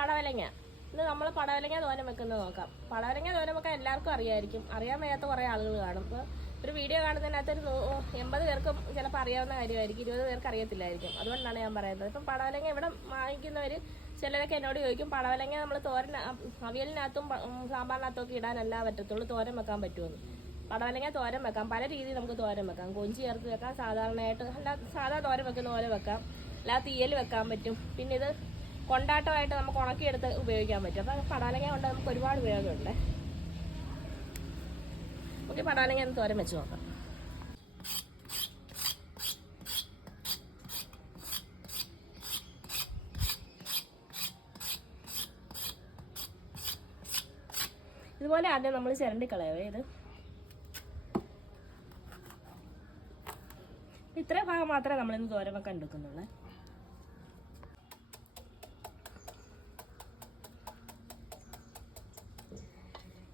പടവലങ്ങ. ഇന്ന് നമ്മൾ പടവലങ്ങ തോരൻ വെക്കുന്നത് നോക്കാം. പടവലങ്ങ തോരൻ വെക്കാൻ എല്ലാവർക്കും അറിയായിരിക്കും. അറിയാൻ വയ്യാത്ത കുറേ ആളുകൾ കാണും. ഇപ്പോൾ ഒരു വീഡിയോ കാണുന്നതിനകത്തൊരു 80 പേർക്കും ചിലപ്പോൾ അറിയാവുന്ന കാര്യമായിരിക്കും, 20 പേർക്ക് അറിയത്തില്ലായിരിക്കും. അതുകൊണ്ടാണ് ഞാൻ പറയുന്നത്. ഇപ്പം പടവലങ്ങ ഇവിടെ വാങ്ങിക്കുന്നവർ ചിലരൊക്കെ എന്നോട് ചോദിക്കും, പടവലങ്ങ നമ്മൾ തോരൻ അവിയലിനകത്തും സാമ്പാറിനകത്തും ഒക്കെ ഇടാനല്ല പറ്റത്തുള്ളൂ, തോരൻ വെക്കാൻ പറ്റുമെന്ന്. പടവലങ്ങ തോരൻ വെക്കാം, പല രീതിയിൽ നമുക്ക് തോരൻ വെക്കാം. കൊഞ്ചി ചേർത്ത് വെക്കാം, സാധാരണയായിട്ട് അല്ല സാധാ തോരൻ വെക്കുന്ന പോലെ വെക്കാം, അല്ലാതെ തീയൽ വെക്കാൻ പറ്റും. പിന്നെ ഇത് കൊണ്ടാട്ടമായിട്ട് നമുക്ക് ഉണക്കിയെടുത്ത് ഉപയോഗിക്കാൻ പറ്റും. അപ്പം പടവലങ്ങ കൊണ്ട് നമുക്ക് ഒരുപാട് ഉപയോഗമുണ്ട്. നമുക്ക് പടവലങ്ങ ഒന്ന് തോരൻ വെച്ച് നോക്കാം. ഇതുപോലെ ആദ്യം നമ്മൾ ചിരണ്ടി കളയവേ. ഇത് ഇത്രയും ഭാഗം മാത്രമേ നമ്മളിന്ന് തോരൻ വെക്കാൻ എടുക്കുന്നുള്ളൂ.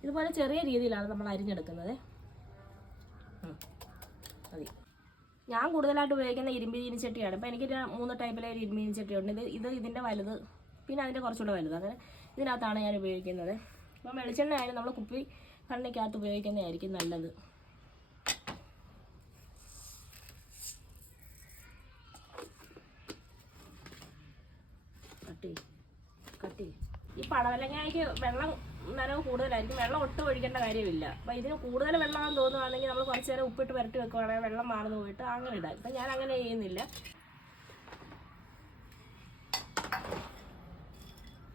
ഇതുപോലെ ചെറിയ രീതിയിലാണ് നമ്മൾ അരിഞ്ഞെടുക്കുന്നത്. മതി. ഞാൻ കൂടുതലായിട്ട് ഉപയോഗിക്കുന്ന ഇരുമ്പ് ചീനിച്ചട്ടിയാണ്. ഇപ്പം എനിക്ക് 3 ടൈപ്പിലെ ഒരു ഇരുമ്പ് ചീനിച്ചട്ടിയുണ്ട്. ഇതിൻ്റെ വലുത്, പിന്നെ അതിൻ്റെ കുറച്ചുകൂടെ വലുത്, അങ്ങനെ ഇതിനകത്താണ് ഞാൻ ഉപയോഗിക്കുന്നത്. അപ്പം വെളിച്ചെണ്ണ ആയാലും നമ്മൾ കുപ്പി കണ്ണിക്കകത്ത് ഉപയോഗിക്കുന്നതായിരിക്കും നല്ലത്. കട്ടി ഈ പടവലങ്ങയ്ക്ക് വെള്ളം നനവ് കൂടുതലായിരിക്കും. വെള്ളം ഒട്ടും ഒഴിക്കേണ്ട കാര്യമില്ല. അപ്പം ഇതിന് കൂടുതൽ വെള്ളമാണെന്ന് തോന്നുവാണെങ്കിൽ നമ്മൾ കുറച്ച് നേരം ഉപ്പിട്ട് പുരട്ടി വെക്കുവാണെങ്കിൽ വെള്ളം മാറുന്നു പോയിട്ട് അങ്ങനെ ഇടാം. ഇപ്പം ഞാൻ അങ്ങനെ ചെയ്യുന്നില്ല.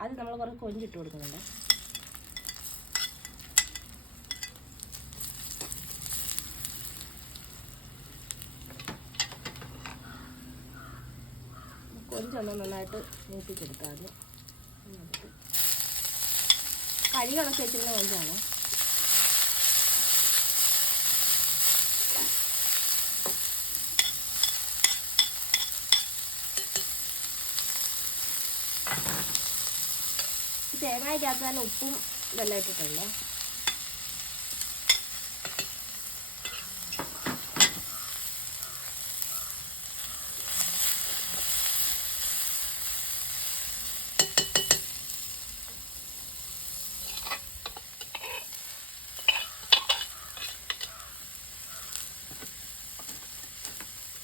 അത് നമ്മൾ കുറച്ച് കൊഞ്ചിട്ട് കൊടുക്കുന്നുണ്ട്. കൊഞ്ചൊന്ന് നന്നായിട്ട് മൂപ്പിച്ചെടുക്കാം. കഴുകി ഉണക്കി വെച്ചിരുന്ന കൊഞ്ചാണ്. തേങ്ങയ്ക്കകത്ത് തന്നെ ഉപ്പും ഇതെല്ലാം ഇട്ടിട്ടുണ്ട്.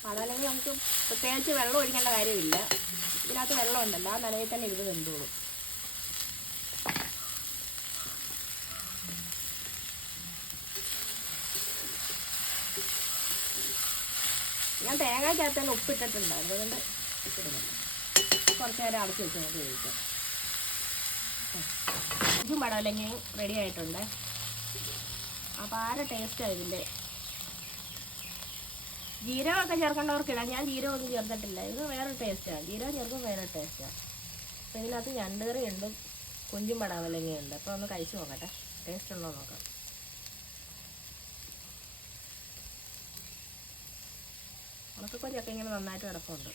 പടവലങ്ങ നമുക്ക് പ്രത്യേകിച്ച് വെള്ളം ഒഴിക്കേണ്ട കാര്യമില്ല. ഇതിനകത്ത് വെള്ളം ഉണ്ടല്ലോ, ആ നിലയിൽ തന്നെ ഇത് വെന്തോളും. ഞാൻ തേങ്ങയ്ക്കകത്ത് തന്നെ ഉപ്പിട്ടിട്ടുണ്ടായിരുന്നു, അതുകൊണ്ട് ഉപ്പിടുന്നില്ല. കുറച്ച് നേരം അടച്ച് വെച്ച് നമുക്ക് കഴിക്കാം. ഇതും പടവലങ്ങയും റെഡി ആയിട്ടുണ്ട്. അപ്പോൾ ആരെ ടേസ്റ്റാണ് ഇതിൻ്റെ. ജീരകമൊക്കെ ചേർക്കേണ്ടവർക്കിടാം. ഞാൻ ജീരകമൊന്നും ചേർത്തിട്ടില്ല. ഇത് വേറെ ടേസ്റ്റാണ്. ജീരകം ചേർക്കും വേറെ ടേസ്റ്റാണ്. അപ്പോൾ ഇതിനകത്ത് ഞണ്ടുകറിയുണ്ട്, കൊഞ്ചും പടവലങ്ങയുണ്ട്. അപ്പോൾ ഒന്ന് കഴിച്ച് നോക്കട്ടെ, ടേസ്റ്റ് ഉണ്ടോ നോക്കാം. ഉണക്കക്കൊഞ്ചൊക്കെ ഇങ്ങനെ നന്നായിട്ട് കിടപ്പുണ്ട്.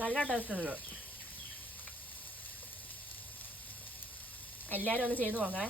നല്ല ടേസ്റ്റ് ഉണ്ട്. എല്ലാവരും ഒന്ന് ചെയ്ത് നോക്കണേ.